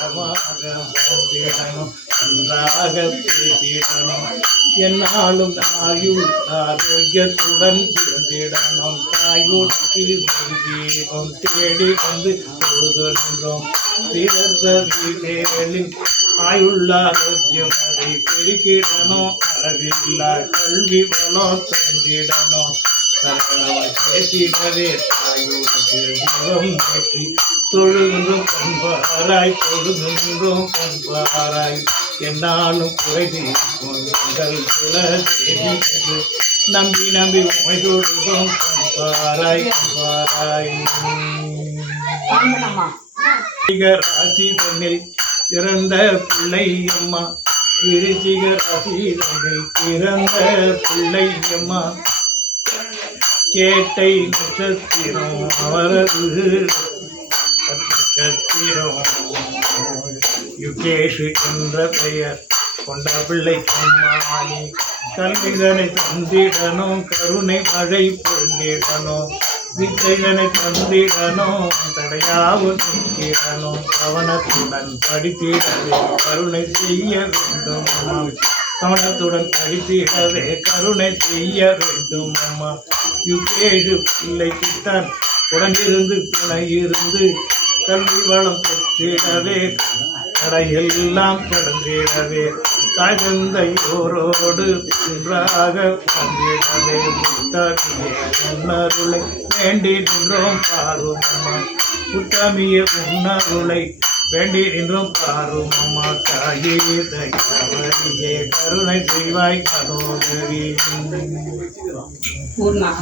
நலமாக வாழ்ந்திடணும், நன்றாக பேசிடணும், என்னாலும் ஆயுள் ஆரோக்கியத்துடன் இருந்திடணும். தாயுக்கு தீபம் தேடி வந்து பொழுது நின்றோம். பிறந்த வீடுகளில் ஆயுள்ள ஆரோக்கியம் அதை பெருக்கிடணும். அளவில்லா கல்வி வளம் தந்திடணும். பேசிடவே தாயுக்கு தீபம் ஏற்றி தொழுகின்றோம் பண்பாராய், தொழுகின்றோம் பண்பாராய். என்னாலும் குறை தீர்க்கும் எங்கள் குல தேவி நம்பி நம்பி உமை தொழுகிறோம் பண்பாராய் பண்பாராய். ராசி தன்னில் பிறந்த பிள்ளை அம்மா, விருச்சிக ராசி தன்னில் பிறந்த பிள்ளை அம்மா, கேட்டை நட்சத்திரம் அவரது நட்சத்திரம். யுகேஷ் என்ற பெயர் கொண்ட பிள்ளை அம்மானி, கல்விதனை தந்திடணும், கருணை மழை பொருந்திடணும், வித்தைதனை தந்திடணும், தடையாவும் நீக்கிடணும், கவனத்துடன் படித்திடவே கருணை செய்ய வேண்டும் அம்மா, கவனத்துடன் படித்திடவே கருணை செய்ய வேண்டும் அம்மா. யுகேஷு பிள்ளைக்குத்தான் உடனிருந்து துணை இருந்து கல்வி வளம் பெற்றிடவே தடையெல்லாம் கடந்திடவே தாய் தந்தையோரோடு ஒன்றாக வந்திடவே புத்தமிய உன்னருளை வேண்டி நின்றோம் பாரும் அம்மா, புத்தமிய உன்னருளை வேண்டி நின்றோம் பாரும் அம்மா. தாயே தயவரியே கருணை செய்வாய் மனோதரி.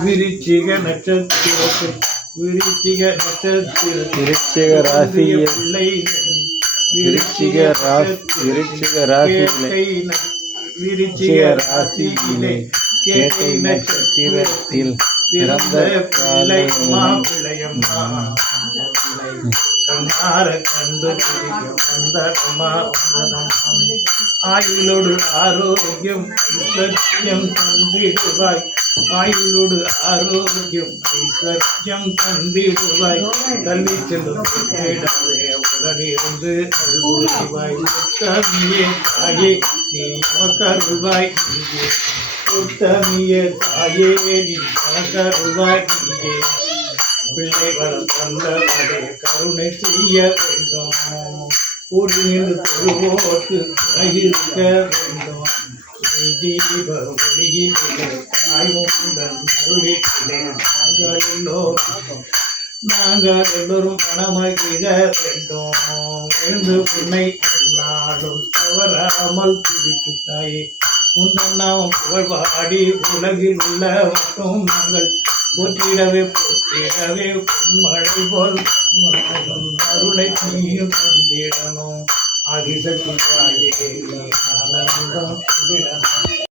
விருச்சிக நட்சத்திரத்தில் விருச்சிக நட்சத்திரத்தில் விருச்சிக ராசியில் விருச்சிக ராசியிலே கேட்டை நட்சத்திரத்தில் பிறந்த பிள்ளை மாப்பிள்ளையம்மா, கண்ணார கண்டு பிடிக்கும் வந்தம்மா வந்ததம்மா. ஆயுளோடு ஆரோக்கியம் ஐஸ்வர்யம் தந்திடுவாய், ஆயுளோடு ஆரோக்கியம் ஐஸ்வர்யம் தந்திடுவாய். கல்வி செல்லும் தேடவே உடனிருந்து அருள்வாய். உத்தமியே தாயே நீ நமக்கருள்வாய், உத்தமிய தாயே நீ நமக்கருள்வாய். பிள்ளை வளம் தந்தவரே கருணை செய்ய வேண்டும், கூடி நின்று தொழுவோர்க்கு இருக்க வேண்டும். தீப ஒளியிலே தாயுடன் அருளிலே நாங்கள் எல்லோரும் மனமகிழ வேண்டும். எழுந்து உன்னை எல்லாரும் தவறாமல் துதித்தாயே, உன்னன்னாவும் புகழ் பாடி உலகில் உள்ள மட்டும் நாங்கள் போற்றிடவே போற்றிடவே மழை போல் அருளை நீயும் தந்திடணும். ஆதிசக்தி தாயே ஆனந்தம் தந்திடணும்.